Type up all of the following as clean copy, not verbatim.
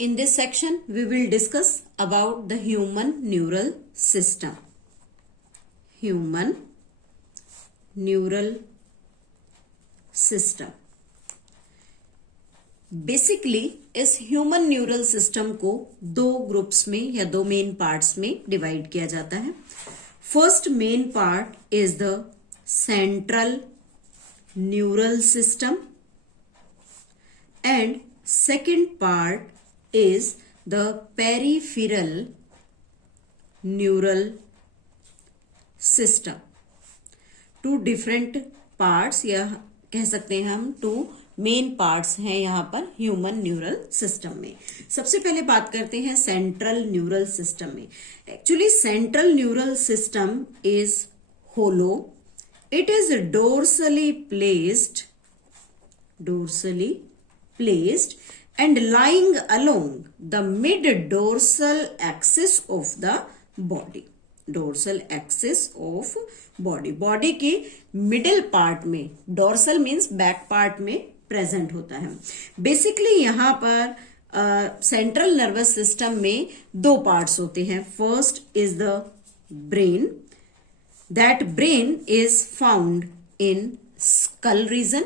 In this section, we will discuss about the human neural system. Human neural system. Basically इस human neural system को दो groups में या दो main parts में डिवाइड किया जाता है. First main part is the central neural system and second part is the peripheral neural system. Two different parts या कह सकते हैं हम टू मेन पार्ट्स हैं यहाँ पर ह्यूमन न्यूरल सिस्टम में. सबसे पहले बात करते हैं सेंट्रल न्यूरल सिस्टम में. Actually central neural system is hollow. It is dorsally placed and lying along the mid-dorsal axis of the body. Dorsal axis of body. Body के middle part में, dorsal means back part में present होता है. Basically यहाँ पर central nervous system में दो parts होते हैं. First is the brain. That brain is found in skull region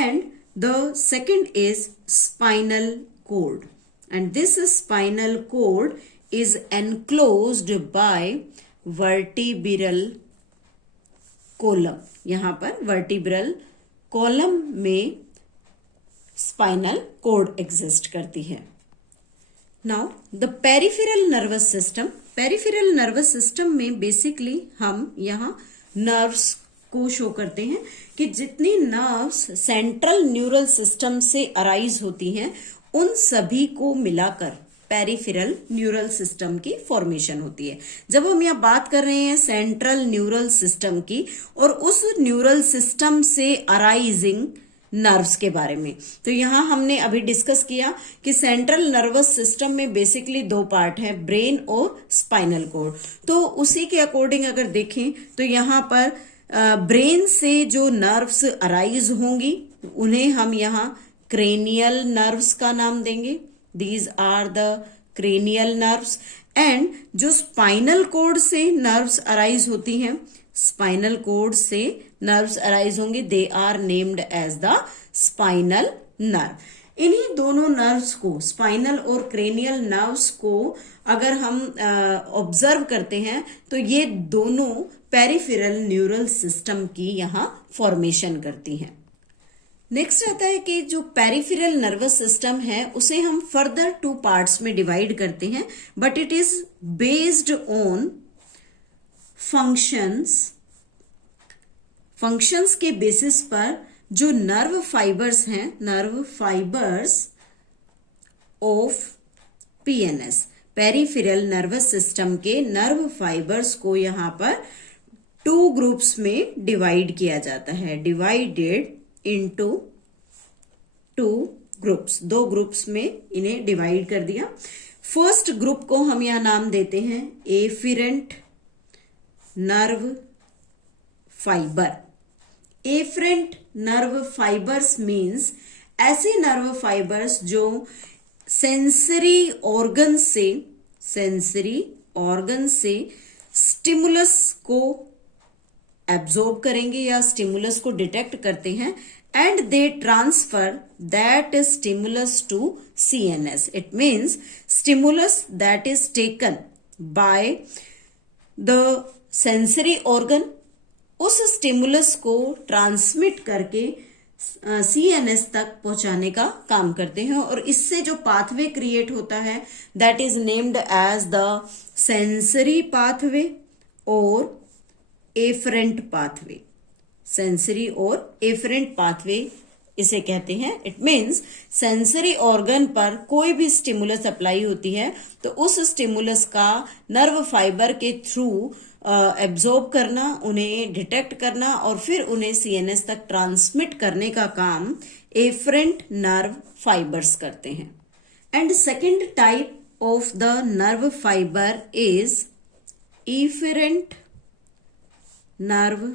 and the second is spinal cord, and this spinal cord is enclosed by vertebral column. यहाँ पर vertebral column में spinal cord exist करती है. Now the peripheral nervous system. Peripheral nervous system में basically हम यहाँ nerves को show करते हैं कि जितनी नर्व्स सेंट्रल न्यूरल सिस्टम से अराइज होती हैं उन सभी को मिलाकर पेरिफेरल न्यूरल सिस्टम की फॉर्मेशन होती है. जब हम यहाँ बात कर रहे हैं सेंट्रल न्यूरल सिस्टम की और उस न्यूरल सिस्टम से अराइजिंग नर्व्स के बारे में, तो यहाँ हमने अभी डिस्कस किया कि सेंट्रल नर्वस सिस्टम में बेसिकली दो पार्ट है, ब्रेन और स्पाइनल कोड. तो उसी के अकॉर्डिंग अगर देखें तो यहाँ पर ब्रेन से जो नर्व्स अराइज होंगी उन्हें हम यहाँ क्रेनियल नर्व्स का नाम देंगे. These are the cranial nerves. And जो स्पाइनल कोड से नर्व्स अराइज होती हैं, स्पाइनल कोड से नर्व्स अराइज होंगे, they are named as the spinal nerve. इन्हीं दोनों नर्व्स को, स्पाइनल और क्रेनियल नर्व्स को अगर हम ऑब्जर्व करते हैं तो ये दोनों पेरिफेरल न्यूरल सिस्टम की यहाँ फॉर्मेशन करती हैं. नेक्स्ट आता है कि जो पेरिफेरल नर्वस सिस्टम है उसे हम फर्दर टू पार्ट्स में डिवाइड करते हैं, but it is based on functions के बेसिस पर जो नर्व फाइबर्स हैं, nerve fibres of PNS, peripheral nervous system के नर्व फाइबर्स को यहाँ पर टू ग्रुप्स में डिवाइड किया जाता है. डिवाइडेड इनटू टू ग्रुप्स, दो ग्रुप्स में इन्हें डिवाइड कर दिया. फर्स्ट ग्रुप को हम यहाँ नाम देते हैं afferent nerve fiber. Afferent nerve fibers means ऐसे नर्व फाइबर्स जो सेंसरी ऑर्गन से स्टिमुलस को एब्जॉर्ब करेंगे या स्टिमुलस को डिटेक्ट करते हैं and they transfer that stimulus to CNS. It means stimulus that is taken by the sensory organ उस स्टिमुलस को ट्रांसमिट करके सीएनएस तक पहुंचाने का काम करते हैं और इससे जो पाथवे क्रिएट होता है that is named as the sensory pathway और एफरेंट पाथवे. सेंसरी और एफरेंट पाथवे इसे कहते हैं. इट मीन्स सेंसरी ऑर्गन पर कोई भी स्टिमुलस अप्लाई होती है तो उस स्टिमुलस का नर्व फाइबर के थ्रू एब्जॉर्ब करना, उन्हें डिटेक्ट करना और फिर उन्हें सीएनएस तक ट्रांसमिट करने का काम एफरेंट नर्व फाइबर्स करते हैं. And second type of the nerve fibre is efferent nerve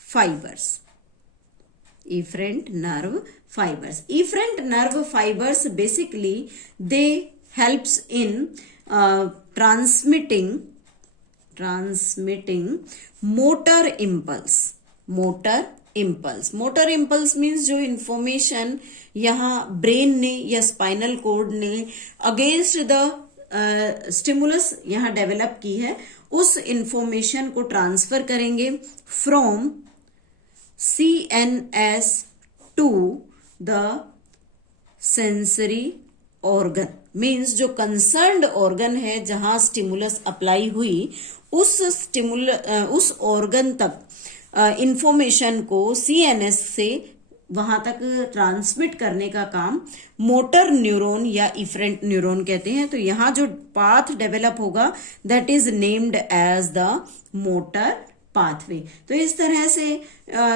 fibres. efferent nerve fibers. Efferent nerve fibers basically they helps in transmitting motor impulse. Motor impulse means जो information यहाँ brain ने या spinal cord ने against the stimulus यहाँ develop की है, उस information को ट्रांसफर करेंगे from CNS to the sensory organ. Means जो कंसर्न्ड ऑर्गन है जहां स्टिमुलस अप्लाई हुई, उस ऑर्गन तक इंफॉर्मेशन को CNS से वहां तक ट्रांसमिट करने का काम मोटर न्यूरॉन या इफरेंट न्यूरॉन कहते हैं. तो यहाँ जो पाथ डेवलप होगा that is named as the motor pathway. तो इस तरह से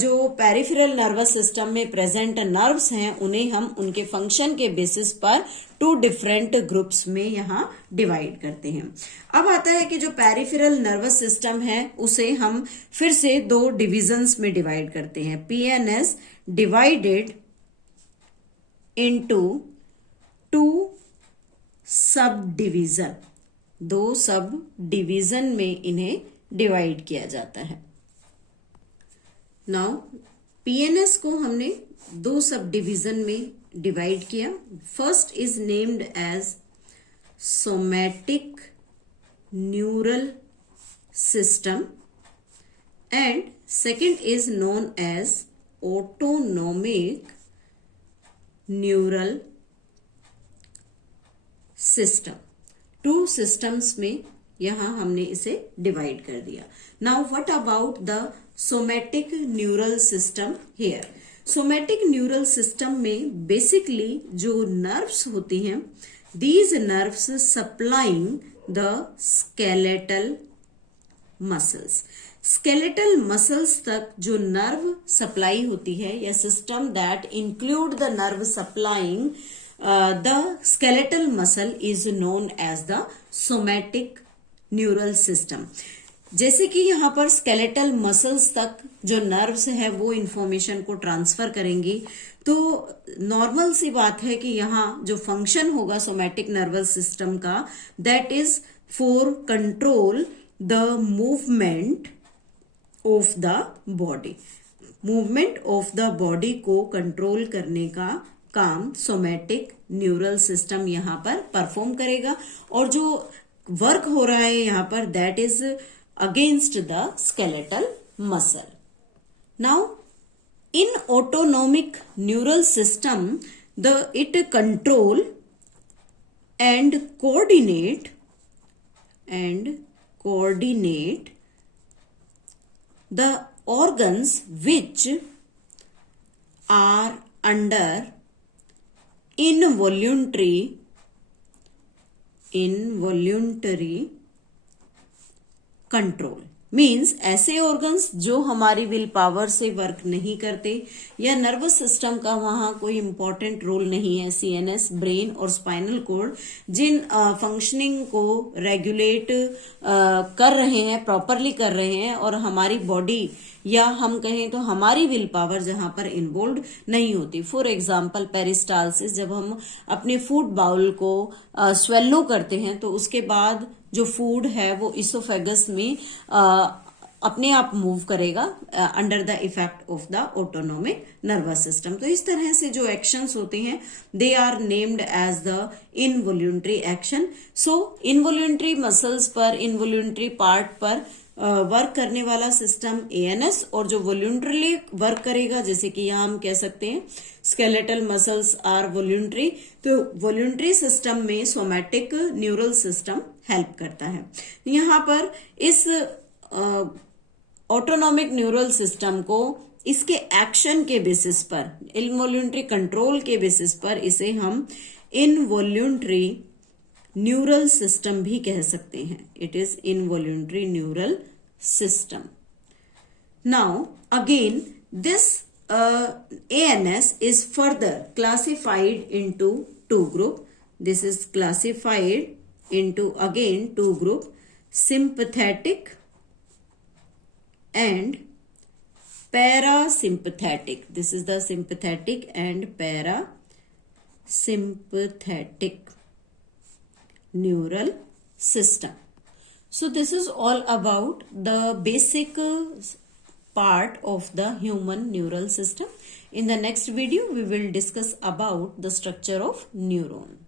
जो पेरिफेरल नर्वस सिस्टम में प्रेजेंट नर्व्स हैं उन्हें हम उनके फंक्शन के बेसिस पर 2 डिफरेंट ग्रुप्स में यहाँ डिवाइड करते हैं. अब आता है कि जो पेरिफेरल नर्वस सिस्टम है उसे हम फिर से 2 डिविजन्स में डिवाइड करते हैं. PNS divided into 2 sub division. 2 sub division में इन्हें डिवाइड किया जाता है. नाउ PNS को हमने 2 सब डिवीजन में डिवाइड किया. First is named as somatic neural system and second is known as autonomic neural system. 2 systems में यहां हमने इसे डिवाइड कर दिया. Now what about the somatic neural system here. Somatic neural system में basically जो नर्व्स होती हैं, these nerves supplying the skeletal muscles. Skeletal muscles तक जो नर्व सप्लाई होती है या system that include the nerve supplying the skeletal muscle is known as the somatic neural system. जैसे कि यहाँ पर स्केलेटल मसल्स तक जो नर्व्स है वो इंफॉर्मेशन को ट्रांसफर करेंगी, तो नॉर्मल सी बात है कि यहाँ जो फंक्शन होगा सोमैटिक नर्वस सिस्टम का that is for control the movement of the body. Movement of the body को कंट्रोल करने का काम सोमैटिक न्यूरल सिस्टम यहाँ पर परफॉर्म करेगा. और जो वर्क हो रहा है यहाँ पर that is against the skeletal muscle. Now in autonomic neural system it control and coordinate the organs which are under involuntary control. Means ऐसे ऑर्गन्स जो हमारी विल पावर से वर्क नहीं करते या नर्वस सिस्टम का वहां कोई इंपॉर्टेंट रोल नहीं है, CNS, ब्रेन और स्पाइनल कोड जिन फंक्शनिंग को रेगुलेट कर रहे हैं, प्रॉपरली कर रहे हैं, और हमारी बॉडी या हम कहें तो हमारी विल पावर जहां पर इन्वॉल्व नहीं होती. फॉर एग्जाम्पल पेरिस्टालसिस, जब हम अपने फूड बाउल को स्वेलो करते हैं तो उसके बाद जो फूड है वो इसोफेगस में अपने आप मूव करेगा under the effect of the autonomic nervous system. तो इस तरह से जो एक्शंस होते हैं they are named as the involuntary action. So involuntary muscles पर, इनवॉल्यूंटरी पार्ट पर वर्क करने वाला सिस्टम ANS, और जो वॉल्यूंटरली वर्क करेगा जैसे कि यहाँ हम कह सकते हैं स्केलेटल मसल्स आर वॉल्यूंटरी, तो वॉल्यूंटरी सिस्टम में सोमैटिक न्यूरल सिस्टम हेल्प करता है. यहाँ पर इस ऑटोनोमिक न्यूरल सिस्टम को इसके एक्शन के बेसिस पर, इनवॉल्यूंटरी कंट्रोल के बेसिस पर इसे हम इनवॉल्यूंटरी न्यूरल सिस्टम भी कह सकते हैं. It is involuntary neural system. Now again this ANS is further classified into 2 group. This is classified into again 2 group, sympathetic and parasympathetic. This is the sympathetic and parasympathetic neural system. So this is all about the basic part of the human neural system. In the next video, we will discuss about the structure of neuron.